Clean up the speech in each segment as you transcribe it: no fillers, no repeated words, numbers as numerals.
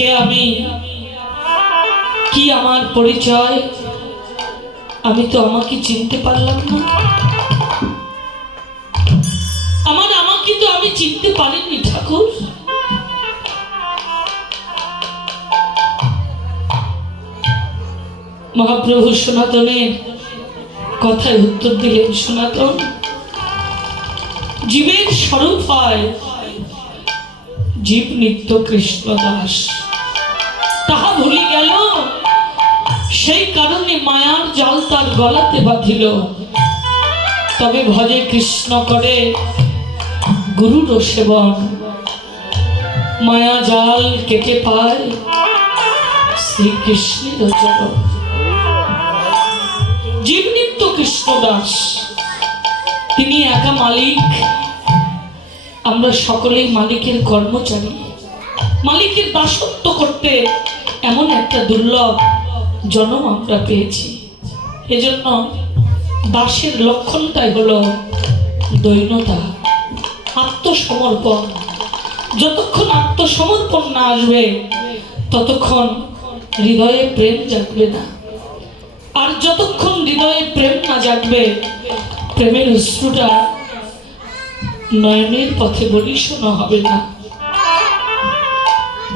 কে আমি, কি আমার পরিচয়, আমি তো আমাকে চিনতে পারলাম না। আমাকে তো আমি চিনতে পারিনি ঠাকুর। মহাপ্রভু সনাতনের কথায় উত্তর দিলেন, সনাতন জীবের স্বরূপ হয় জীব নিত্য কৃষ্ণ দাস, তাহা ভুলে গেল, সেই কারণে মায়ার জাল তার গলাতে বাঁধিল। তবে ভজে কৃষ্ণ করে গুরুর সেবন, মায়া জাল কেটে পায় শ্রীকৃষ্ণের চরণ। জীব নিত্য কৃষ্ণ দাস, তিনি একা মালিক, আমরা সকলেই মালিকের কর্মচারী। মালিকের দাসত্ব করতে এমন একটা দুর্লভ জন্ম আমরা পেয়েছি। এজন্য দাসের লক্ষণটাই হলো দৈন্যতা, আত্মসমর্পণ। যতক্ষণ আত্মসমর্পণ না আসবে ততক্ষণ হৃদয়ে প্রেম জাগবে না, আর যতক্ষণ হৃদয়ে প্রেম না জাগবে প্রেমের অশ্রুটা নয়নের পথে বলিষ্ণ হবে না।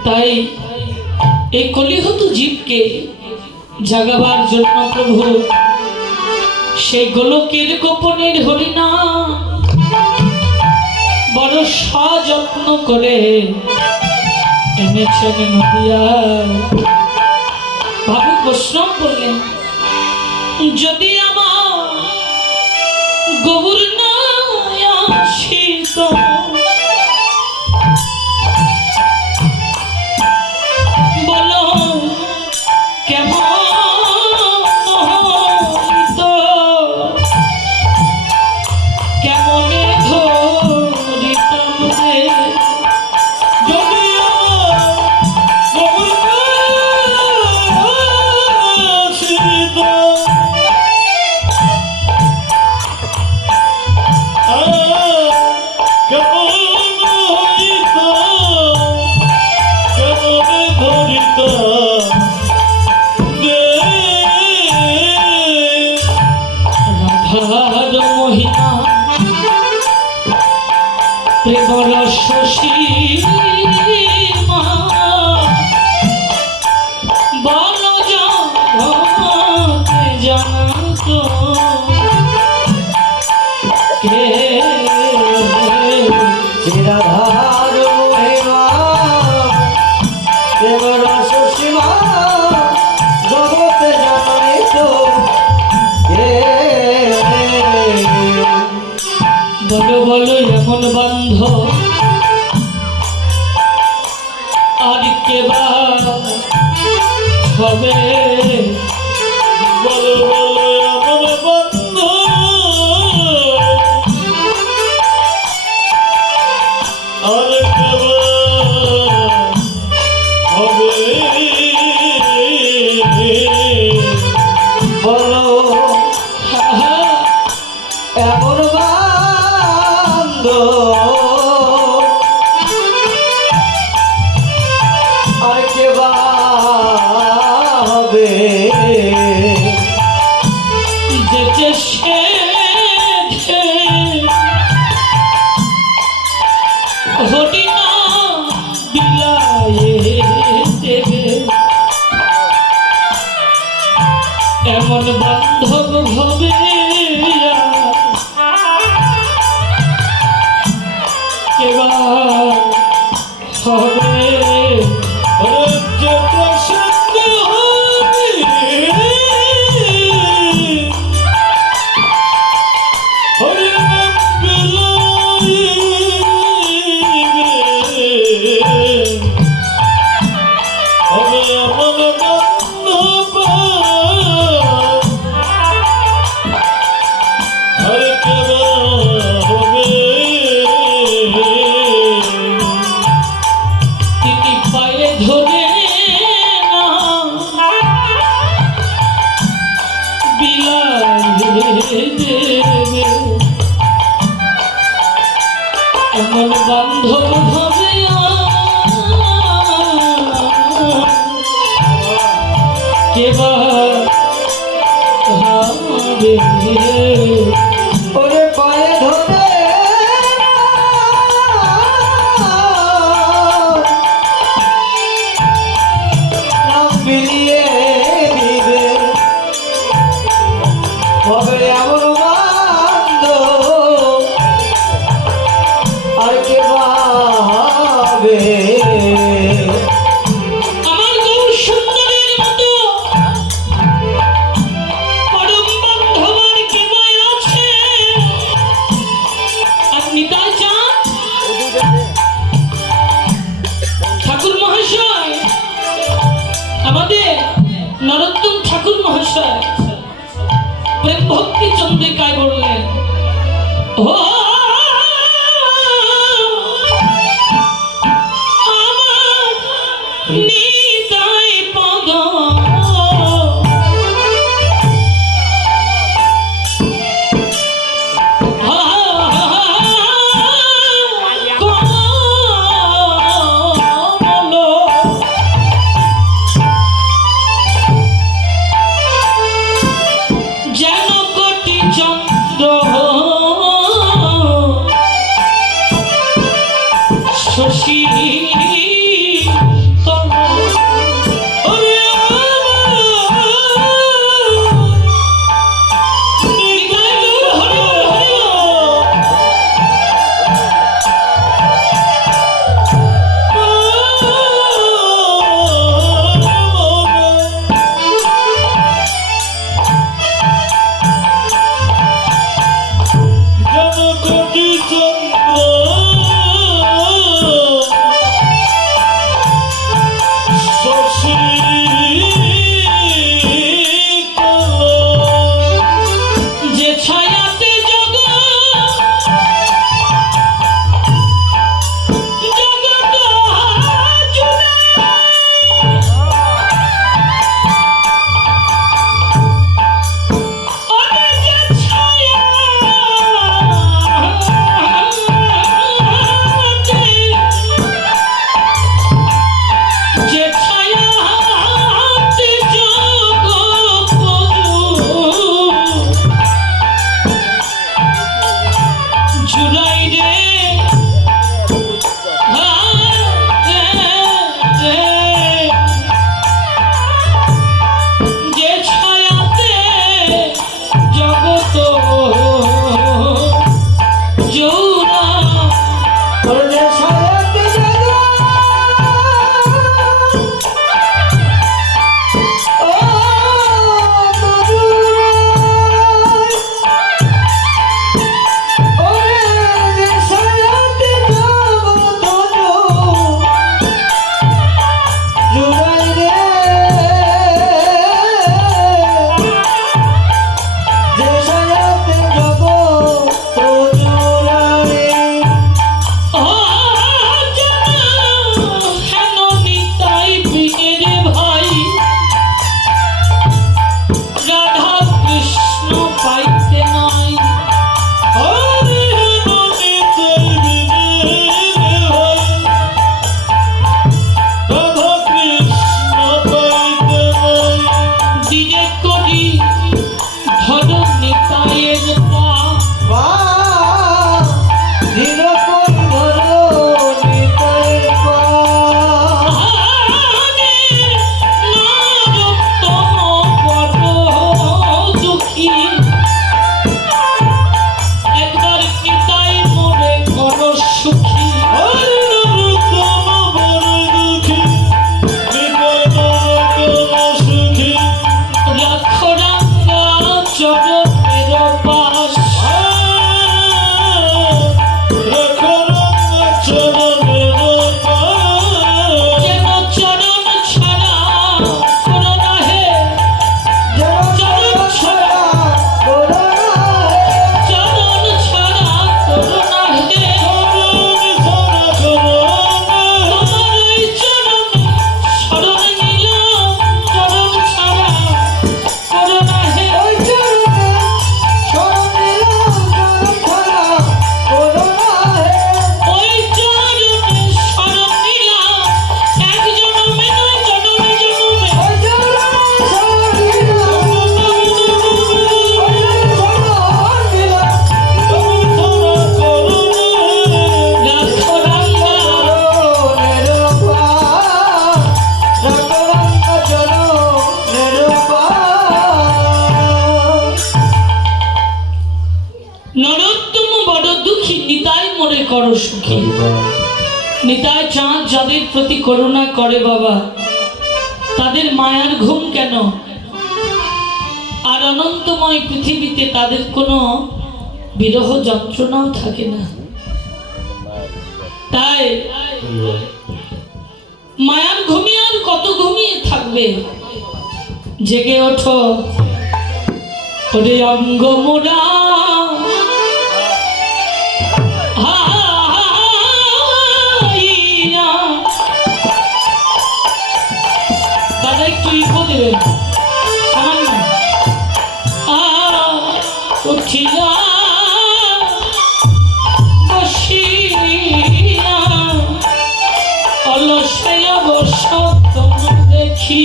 তাই এই কলিহত জীবকে জাগাবার জন্য প্রভু সেই গোলকের গোপনের হরিনাম বড় সযত্ন করে এনেছেন নদিয়ায়। বাবু প্রশ্ন করলেন, যদি আমার গৌর না আসিত, বলো কেমন হইত, কেমনে ধরিতাম রে, যদি আমার গৌর না আসিত। বলো বলো এমন বান্ধ আর কেবা হবে, বলো বলো এমন বান্ধ আর কেবা হবে, বলো এমন আর কেবা হবে, যেতে সে হরিনা বিলায়ে দেবে, এমন বান্ধব হবে কেবা হবে, এমন বান্ধব হবে আমার গৌর সুন্দরের মতো পরম বান্ধবার কেউ আছে? আপনি তাই চান? ঠাকুর মহাশয়, আমাদের নরোত্তম ঠাকুর মহাশয় প্রেম ভক্তি চন্দ্রিকায় বললেন, ও আমার নিতাই পদ যেন কোটি চন্দ্র শশী তল নিতাই চাঁদ যাদের প্রতি করুণা করে বাবা, তাদের মায়ার ঘুম কেন? আর অনন্তময় পৃথিবীতে তাদের কোনো বিরহ যন্ত্রণাও থাকে না। তাই মায়ার ঘুমিয়ে আর কত ঘুমিয়ে থাকবে? জেগে ওঠো ওরে অঙ্গ মোরা, দাদা একটু ইকো দেবেন সামান্য। উঠিয়া বসিয়া অলসে অবশ্য তোমার দেখি,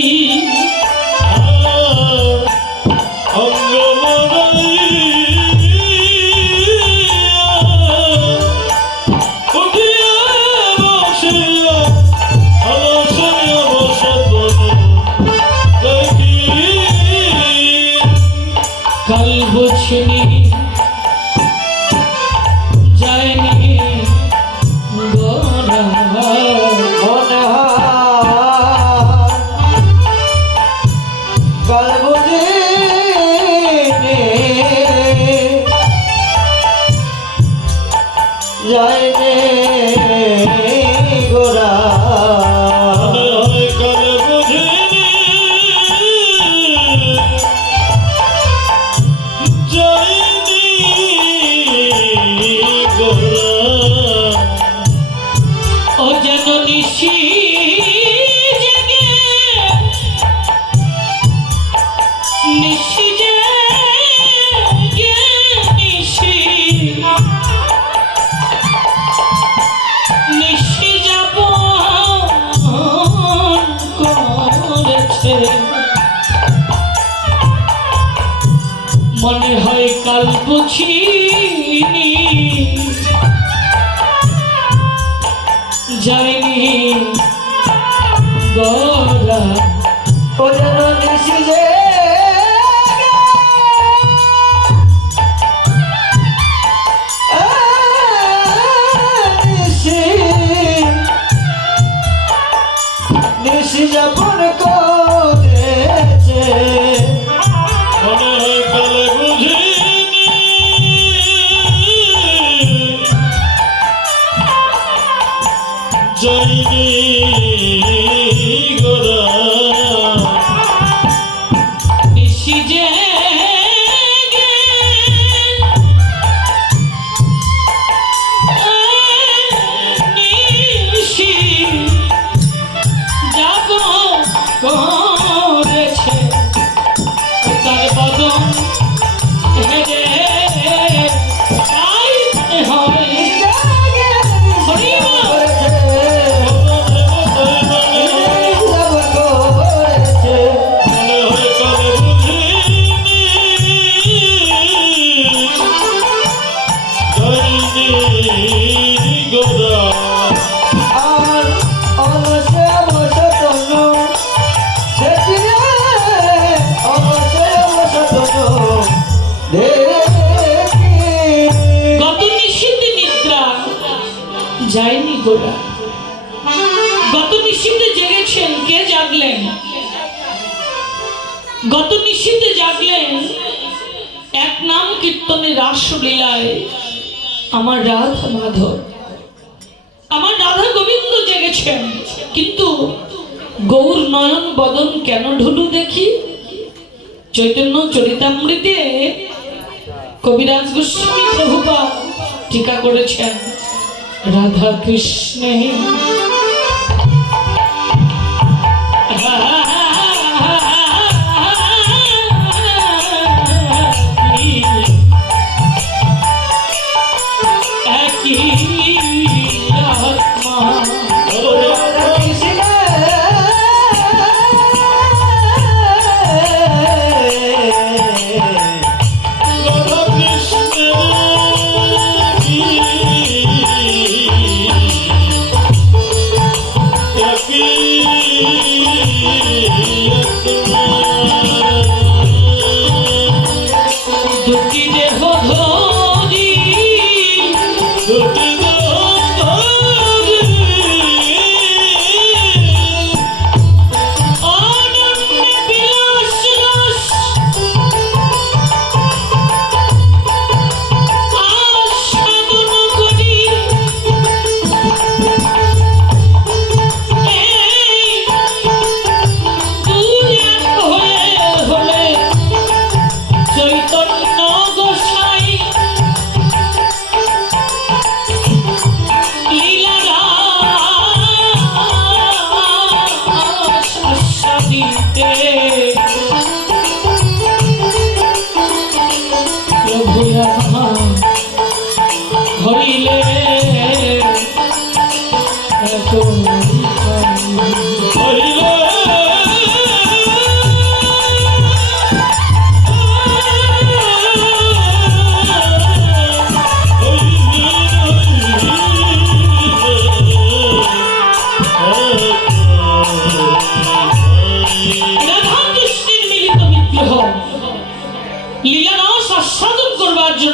কাল বুঝিনি যায়নি গোরা, কাল বুঝিনি যায়নি গোরা, কাল বুঝিনি যায়নি গোরা, ও যেন নিশি জেগে নিশি জেগে নিশি নিশি যাব করেছে, মনে হয় কাল বুঝিনি যায়নি গোরা, ও যেন নিশি যে নিশি যাপন করেছে, মনে হয় কাল বুঝিনি যায়নি গোরা, নিশি জেগে নিশি যাব করেছে, তার বদন হেরে তাই হয় হরিমা। আর অলসে বসে তনু দেখিলে, অলসে বসে তনু দেখি, গত নিশীথে নিদ্রা যায়নি গোরা, গত নিশীথে জেগেছেন, কে জাগলেন? গত নিশীথে জাগলেন এক নাম কীর্তনে রাসলীলায় আমার রাধা মাধব, আমার রাধা গোবিন্দ জেগেছেন, কিন্তু গৌর নয়ন বদন কেন ঢুলু দেখি? চৈতন্য চরিতামৃতে কবিরাজ গোস্বামী প্রভুপাদ টিকা করেছেন, রাধা কৃষ্ণে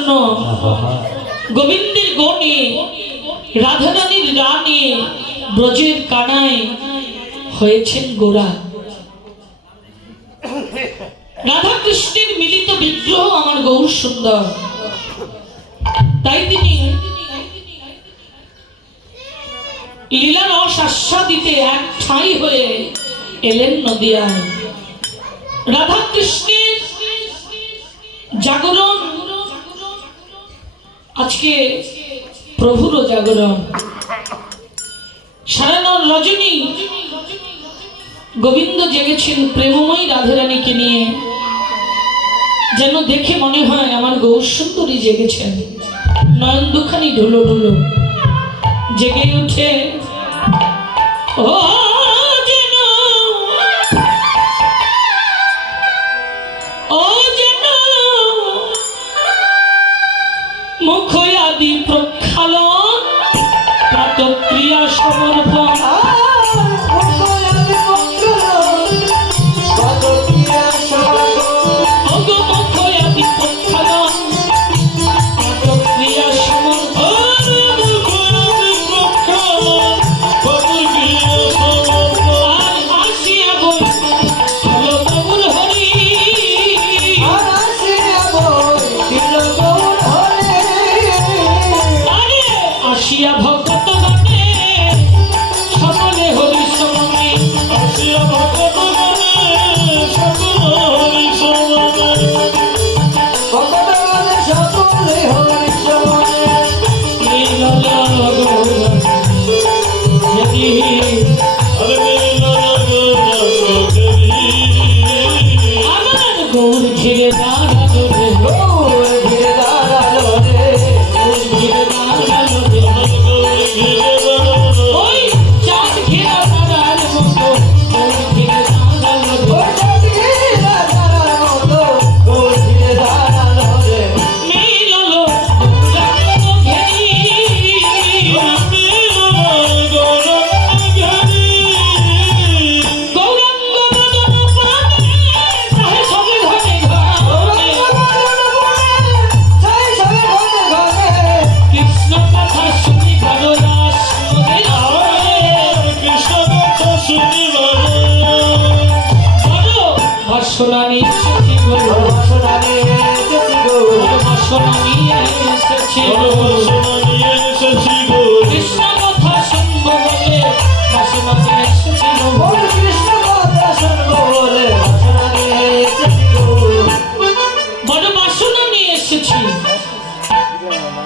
জন্য গোবিন্দের গণে রাধারানীর রানে ব্রজের কানায় হয়েছেন গোরা। রাধা কৃষ্ণের মিলিত বিগ্রহ আমার গৌর সুন্দর। তাই তিনি লীলা রস আস্বাদিতে এক ঠাঁই হয়ে এলেন নদিয়ায়। রাধা কৃষ্ণের জাগরণ আজকে প্রভুরও জাগরণ। সারা রজনী গোবিন্দ জেগেছেন প্রেমময়ী রাধারানীকে নিয়ে, যেন দেখে মনে হয় আমার গৌর সুন্দরী জেগেছেন। নয়ন দুখানি ঢুলো ঢুলো জেগে উঠে ও যেন মুখ আদি প্রক্ষালন প্রাতক্রিয়া সমর্পণ।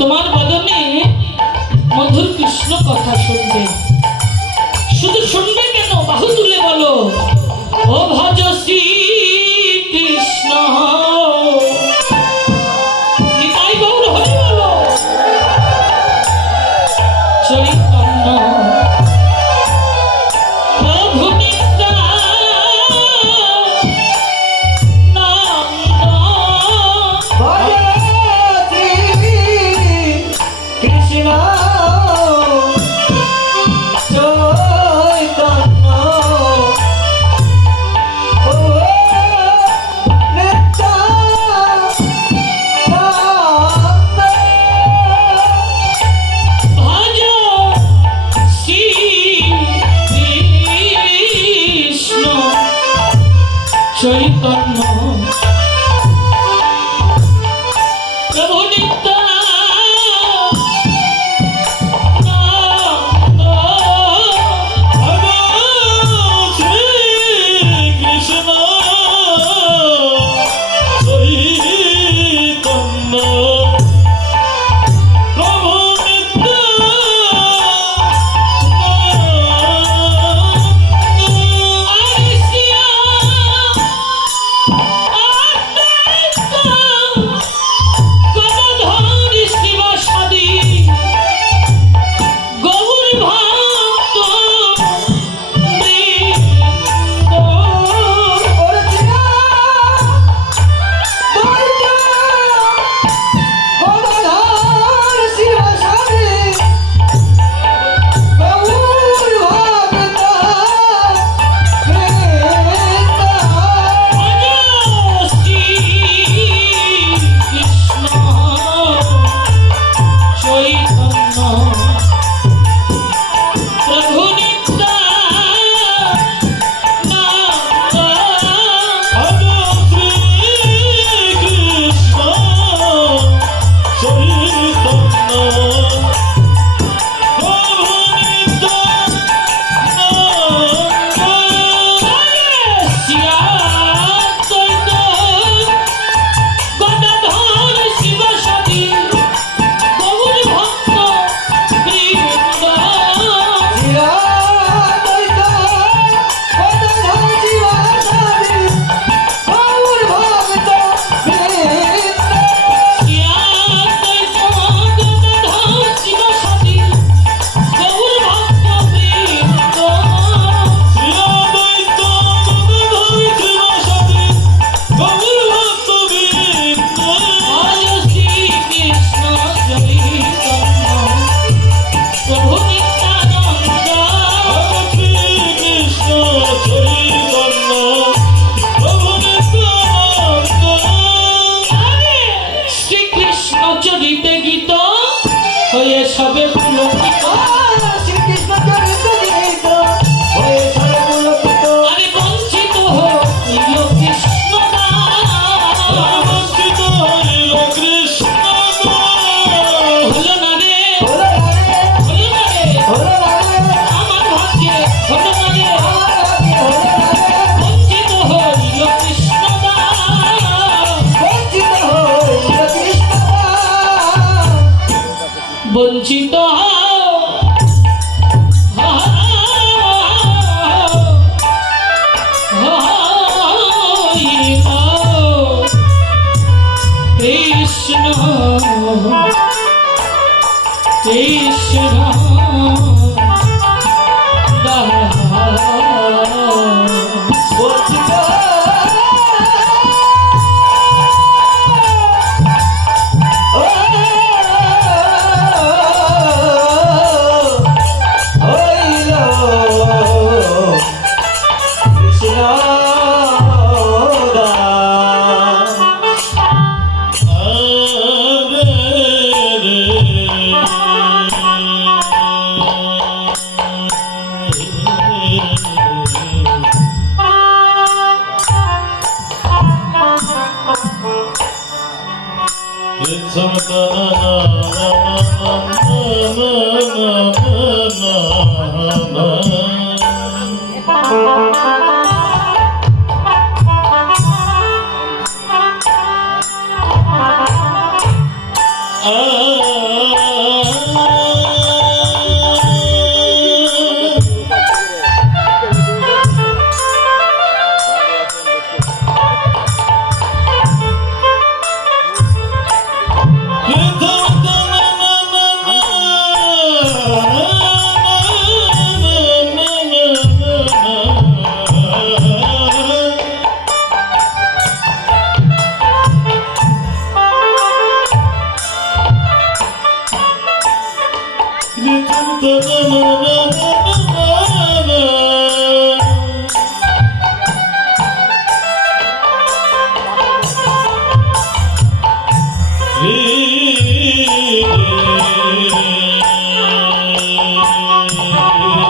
তোমার বদনে মধুর কৃষ্ণ কথা শুনবে। শুধু শুনবে কেন, বাহু তুলে বলো ও ভজ শ্রী কৃষ্ণ। নিতাই গৌর হরি বলো চৈতন্য প্রভু na